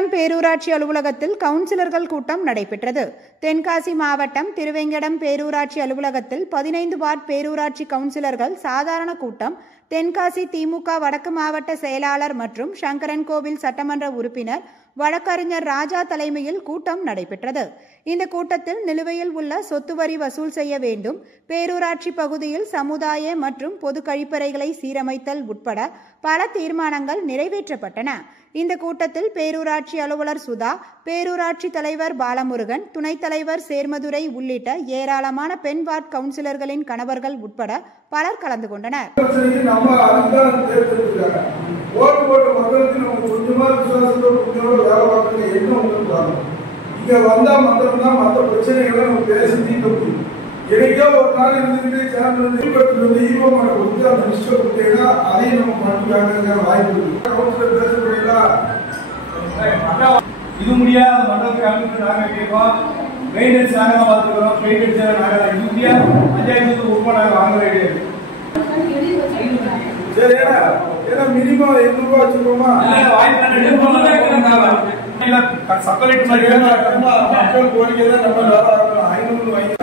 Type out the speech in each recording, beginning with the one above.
திருவேங்கடம் பேரூராட்சி அலுவலகத்தில் கவுன்சிலர்கள் கூட்டம் நடைபெற்றது. தென்காசி மாவட்டம் திருவேங்கடம் பேரூராட்சி அலுவலகத்தில் 15 வார்டு பேரூராட்சி கவுன்சிலர்கள் சாதாரண கூட்டம், தென்காசி திமுக வடக்கு மாவட்ட செயலாளர் மற்றும் சங்கரன்கோவில் சட்டமன்ற உறுப்பினர் வழக்கறிஞர் ராஜா தலைமையில் கூட்டம் நடைபெற்றது. இந்த கூட்டத்தில் நிலுவையில் உள்ள சொத்து வரி வசூல் செய்ய வேண்டும், பேரூராட்சி பகுதியில் சமுதாய மற்றும் பொது கழிப்பறைகளை சீரமைத்தல் உட்பட பல தீர்மானங்கள் நிறைவேற்றப்பட்டன. இந்த கூட்டத்தில் பேரூராட்சி அலுவலர் சுதா, பேரூராட்சி தலைவர் பாலமுருகன், துணைத் தலைவர் சேர்மதுரை உள்ளிட்ட ஏராளமான பெண் வார்டு கவுன்சிலர்களின் கணவர்கள் உட்பட பலர் கலந்து கொண்டனர். எனக்கே ஒரு நாள் இருந்துட்டு சேனல் ஈவமான கொடுத்து அந்த லிஸ்ட்டை கொடுத்தீங்கன்னா அதையும் நம்ம பண்ணிக்காங்க வாய்ப்பு இருக்கு. பேசப்படுறீங்களா? இது முடியாது. மண்டலத்துக்கு அனுப்பிட்டு நாங்கள் கேட்போம். மெயின்டெனன்ஸ் நாங்கள் பார்த்துக்கிறோம். மெயின்டெனன்ஸ் நாங்கள் இது முடியாது. பஞ்சாயத்து உறுப்பை நாங்கள் வாங்க வேண்டியது. சரி, ஏன்னா மினிமம் 800 ரூபா வச்சுக்கோமா? செப்பரேட் மக்கள் கோரிக்கை தான் நம்ம 500 வாங்கி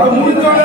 அது முடிஞ்சோடனே